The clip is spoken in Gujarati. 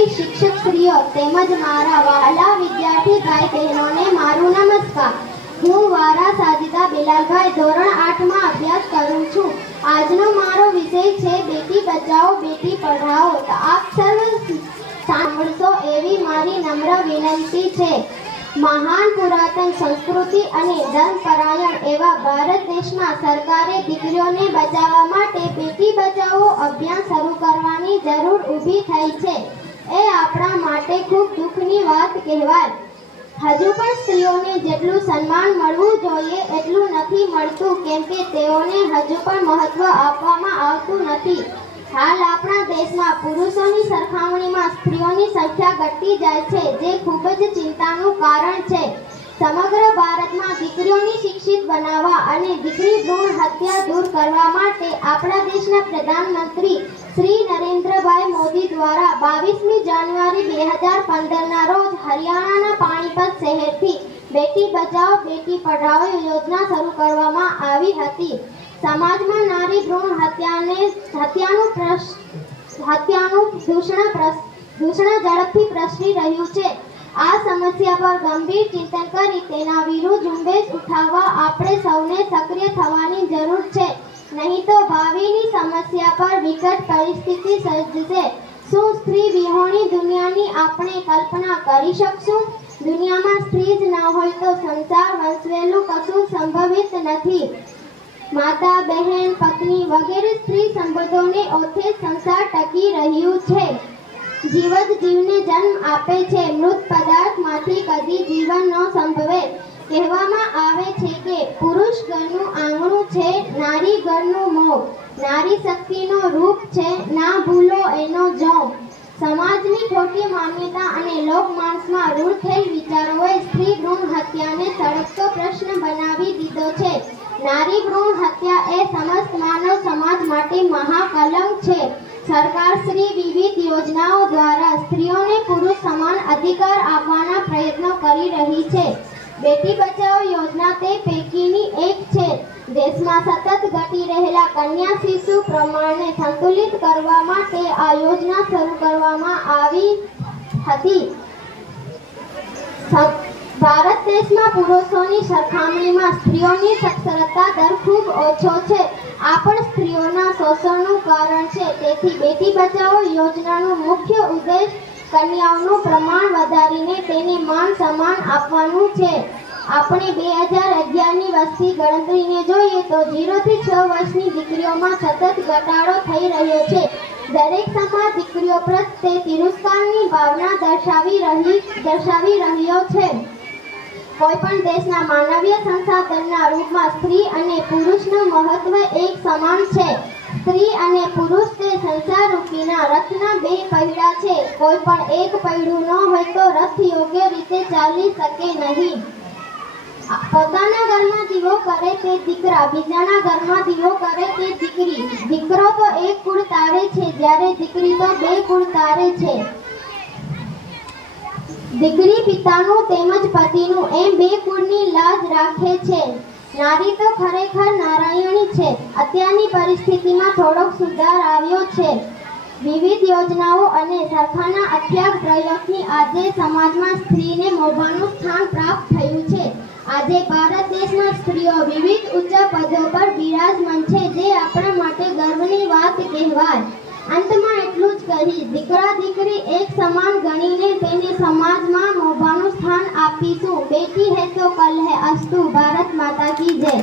વૈજ્ઞાનિક શિક્ષકશ્રીઓ તેમજ મારા વહાલા વિદ્યાર્થી ભાઈ બહેનોને મારું નમસ્કાર। હું વારા સાજિદા બિલાલભાઈ ધોરણ 8 માં અભ્યાસ કરું છું। આજનો મારો વિષય છે બેટી બચાવો બેટી પઢાઓ। તો આપ સર્વ સાંભળશો એવી મારી નમ્ર વિનંતી છે। મહાન પુરાતન સંસ્કૃતિ અને ધર્મપરાયણ એવા ભારત દેશમાં સરકારે દીકરીઓને બચાવવા માટે બેટી બચાવો અભિયાન શરૂ કરવાની જરૂર ઊભી થઈ છે। એ આપણા માટે ખૂબ દુઃખની વાત કહેવાય। હજુ પણ સ્ત્રીઓને જેટલું સન્માન મળવું જોઈએ એટલું નથી મળતું, કેમ કે તેઓને હજુ પણ મહત્વ આપવામાં આવતું નથી। હાલ આપણા દેશમાં પુરુષોની સરખામણીમાં સ્ત્રીઓની સંખ્યા ઘટતી જાય છે, જે ખૂબ જ ચિંતાનું કારણ છે। સમગ્ર ભારતમાં દીકરીઓને શિક્ષિત બનાવવા અને દીકરી ભ્રૂણ હત્યા દૂર કરવા માટે આપણા દેશના પ્રધાનમંત્રી શ્રી નરેન્દ્રભાઈ મોદી દ્વારા 22મી જાન્યુઆરી 2015ના રોજ હરિયાણાના પાણીપત શહેરથી બેટી બચાવો બેટી પઢાઓ યોજના શરૂ કરવામાં આવી હતી। સમાજમાં નારી ભ્રૂણ હત્યાનું દૂષણ ઝડપથી પ્રસરી રહ્યું છે। આ સમસ્યા પર ગંભીર ચિંતન કરી તેના વિરુદ્ધ ઝુંબેશ ઉઠાવવા આપણે સૌને સક્રિય થવાની જરૂર છે, નહીં તો ભાવિની સમસ્યા પર વિકટ પરિસ્થિતિ સર્જશે। શું સ્ત્રી વિહોણી દુનિયાની આપણે કલ્પના કરી શકશું? દુનિયામાં સ્ત્રી જ ન હોય તો સંસાર વંચવેલું કશું સંભવિત નથી। માતા, બહેન, પત્ની વગેરે સ્ત્રી સંબંધોને ઓથે સંસાર ટકી રહ્યું છે। જીવત જીવને જન્મ આપે છે, મૃત પદાર્થમાંથી કદી જીવન ન સંભવે। કહેવામાં આવે છે કે પુરુષ ઘરનું આંગણું છે, નારી ઘરનું મોં। નારી શક્તિનો રૂપ છે, ના ભૂલો એનો જોમ। સમાજની ખોટી માન્યતા અને લોકમાનસમાં રૂઢ થયેલ વિચારોએ સ્ત્રી ભ્રૂણ હત્યાને સળગતો પ્રશ્ન બનાવી દીધો છે। નારી ભ્રૂણ હત્યા એ સમસ્ત માનવ સમાજ માટે મહાકલંક છે। સરકારશ્રી વિવિધ યોજનાઓ દ્વારા સ્ત્રીઓને પુરુષ સમાન અધિકાર આપવાના પ્રયત્નો કરી રહી છે। બેટી બચાવો યોજના તે પૈકીની એક છે। દેશમાં સતત ઘટી રહેલા કન્યા શિશુ પ્રમાણને સંતુલિત કરવા માટે આ યોજના શરૂ કરવામાં આવી હતી। ભારત દેશમાં પુરુષોની સરખામણીમાં સ્ત્રીઓની સાક્ષરતા દર ખૂબ ઓછો છે। આ પણ સ્ત્રીઓના શોષણનું કારણ છે। તેથી બેટી બચાવો યોજનાનો મુખ્ય ઉદ્દેશ કન્યાઓનું પ્રમાણ વધારીને તેને માન સન્માન આપવાનું છે। આપણે 2011ની વસ્તી ગણતરીને જોઈએ તો 0 થી 6 વર્ષની દીકરીઓમાં સતત ઘટાડો થઈ રહ્યો છે। દરેક સમાજ દીકરીઓ પ્રત્યે તિરસ્કારની ભાવના દર્શાવી રહ્યો છે। કોઈપણ દેશના માનવીય સંસાધનના રૂપમાં સ્ત્રી અને પુરુષનું મહત્વ એક સમાન છે। સ્ત્રી અને પુરુષ તે સંસારરૂપીના રથના બે પૈડા છે। કોઈ પણ એક પૈડું ન હોય તો રથ યોગ્ય રીતે ચાલી શકે નહીં। પોતાના ઘરમાં દીવો કરે તે દીકરા, બીજાના ઘરમાં દીવો કરે તે દીકરી। દીકરો તો એક કુળ તારે છે, જ્યારે દીકરી તો બે કુળ તારે છે। દીકરી પિતાનું તેમજ પતિનું એમ બે કુળની લાજ રાખે છે। નારી તો ખરેખર નારાયણી છે। અત્યારની પરિસ્થિતિમાં થોડોક સુધાર આવ્યો છે। વિવિધ યોજનાઓ અને સરકારના અથાગ પ્રયત્નોથી આજે સમાજમાં સ્ત્રીને મોભાનું સ્થાન પ્રાપ્ત થયું છે। આજે ભારત દેશમાં સ્ત્રીઓ વિવિધ ઉચ્ચ પદો પર બિરાજમાન છે, જે આપણા માટે ગર્વની વાત કહેવાય। અંતમાં એટલું જ કહીશ, દીકરા દીકરી એક સમાન ગણીને તેને સમાજમાં મોભાનું સ્થાન આપીશું। બેટી હૈ તો કલ હૈ। અસ્તુ। ભારત માતા કી જય।